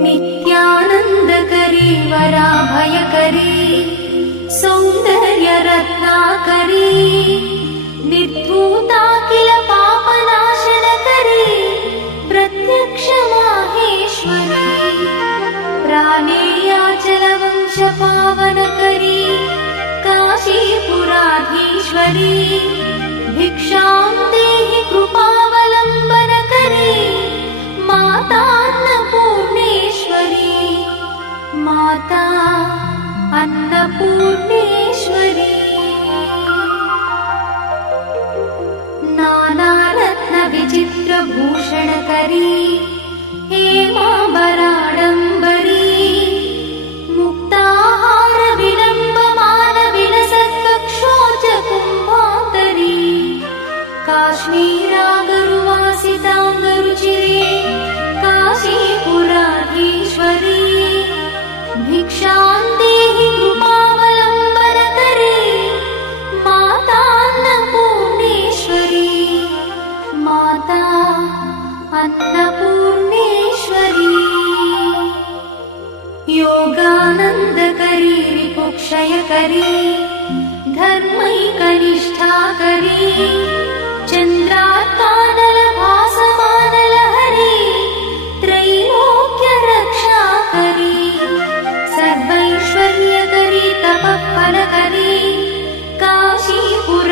नित्यानन्दकरी वराभयकरी सौन्दर्यरत्नाकरी निर्धूताखिल पापनाशनकरी प्रत्यक्ष माहेश्वरी प्राणेयाचलवंशपावनकरी काशीपुराधीश्वरी भिक्षां देहि कृपावलम्बनकरी माता अन्नपूर्णेश्वरी माता अन्नपूर्णेश्वरी नानारत्नविचित्रभूषणकरी हेमाम्बराडम्बरी मुक्ताहारविलम्बमानविलसत्कक्षोजकुम्भान्तरी काश्मीरागरुवासिताङ्गरुचिरे काशीपुराधीश्वरी भिक्षां देहि कृपावलम्बनकरी माता अन्नपूर्णेश्वरी माता अन्नपूर्णेश्वरी योगानन्दकरी रिपुक्षयकरी धर्मैकनिष्ठाकरी चन्द्रार्कानलभासमानलहरी त्रैलोक्यरक्षाकरी सर्वैश्वर्यकरी तपःफलकरी काशीपुराधीश्वरी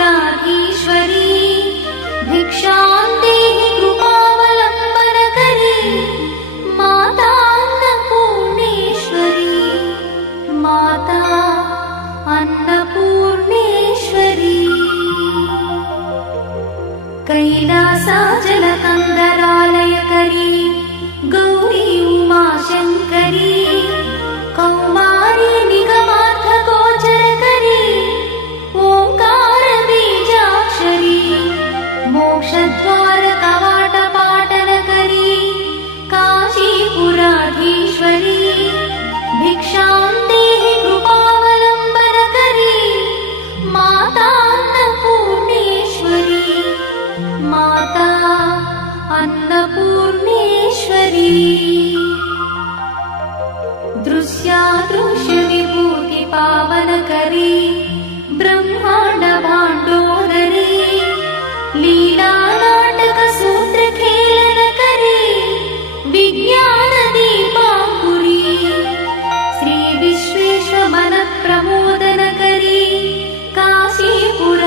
भिक्षां देहि कृपावलम्बनकरी माता अन्नपूर्णेश्वरी माता अन्नपूर्णेश्वरी कैलासाचलकन्दरालयकरी गौरी उमाशङ्करी कौमारी निगमार्थगोचरकरी ओङ्कारबीजाक्षरी मोक्षद्वारकवाटपाटनकरी काशीपुराधीश्वरी भिक्षां देहि कृपावलम्बनकरी माता अन्नपूर्णेश्वरी माता अन्नपूर्णेश्वरी दृश्यादृश्यविभूतिपावनकरी ब्रह्माण्डभाण्डोदरी लीलानाटकसूत्रखेलनकरी विज्ञानदीपाङ्कुरी श्रीविश्वेशमनप्रमोदनकरी काशीपुराधीश्वरी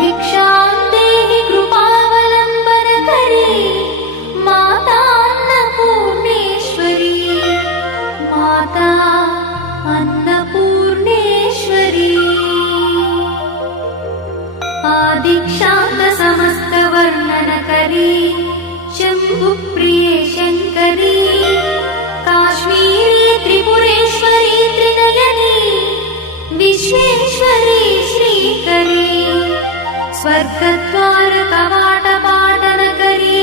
भिक्षां देहि कृपावलम्बनकरी माता अन्नपूर्णेश्वरी माता अन्नपूर्णेश्वरी आदिक्षान्तसमस्तवर्णनकरी शम्भुप्रिये शङ्करी काश्मीरी त्रिपुरेश्वरी त्रिनयनी विश्वेश्वरी श्रीकरी स्वर्गद्वारकवाटपाटनकरी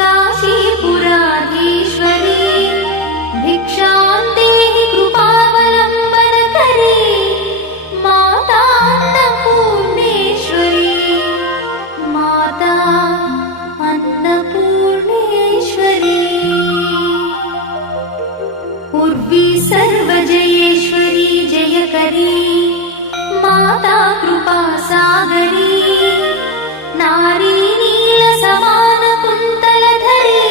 काशीपुराधीश्वरी भिक्षां देहि कृपावलम्बनकरी माता अन्नपूर्णेश्वरी माता अन्नपूर्णेश्वरी उर्वी सर्वजयेश्वरी जयकरी माता कृपासागरी नारी नीलसमानकुन्तलधरी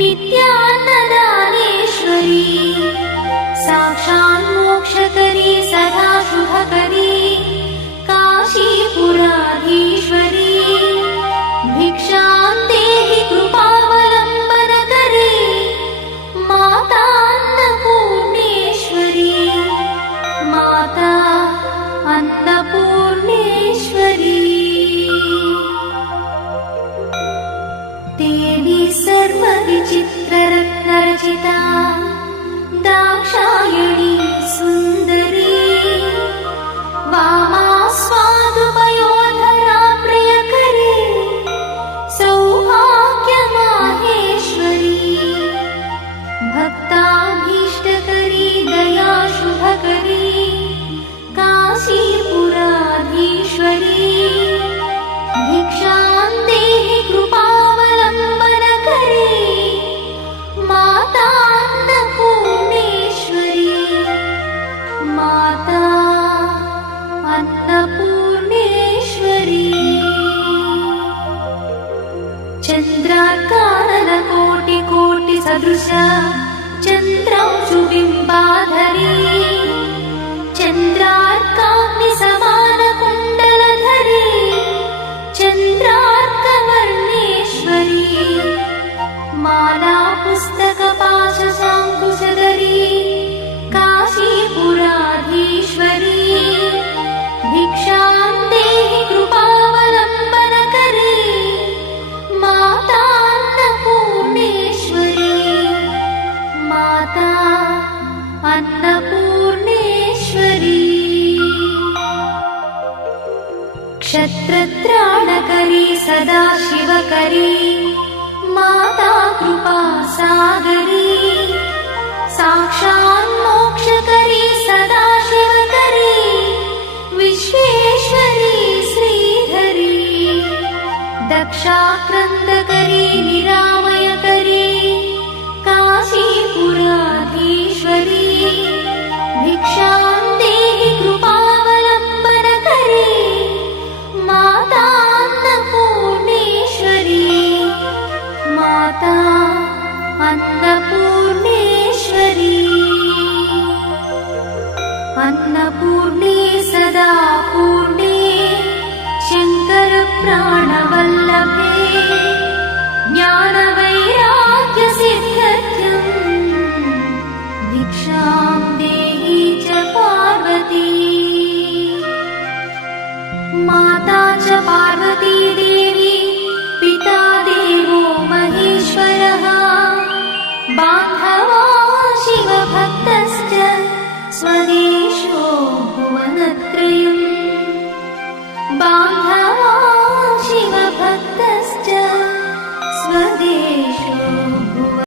नित्यान्नदानेश्वरी साक्षान्मोक्षकरी सदा शुभकरी काशीपुराधीश्वरी भिक्षां देहि कृपावलम्बनकरी माता अन्नपूर्णेश्वरी माता अन्नपूर्णेश्वरी देवी सर्वविचित्ररत्नरचिता दाक्षायणी सुन्दरी वामा स्वादुपयोधरा प्रियकरी सौभाग्यमाहेश्वरी भक्ताभीष्टकरी दया शुभकरी काशीपुराधीश्वरी भिक्षां देहि कृपावलम्बनकरी चन्द्रार्काननकोटिकोटिसदृश चन्द्रांशुबिम्बाधरी चन्द्रार्काग्निसमानकुण्डलधरी चन्द्रार्कवर्णेश्वरी माला पुस्तकपाशशाङ्कुशधरी काशीपुराधीश्वरी भिक्षां देहि कृपावलम्बनकरी माता अन्नपूर्णेश्वरी माता अन्नपूर्णेश्वरी क्षत्रत्राणकरी सदा शिवकरी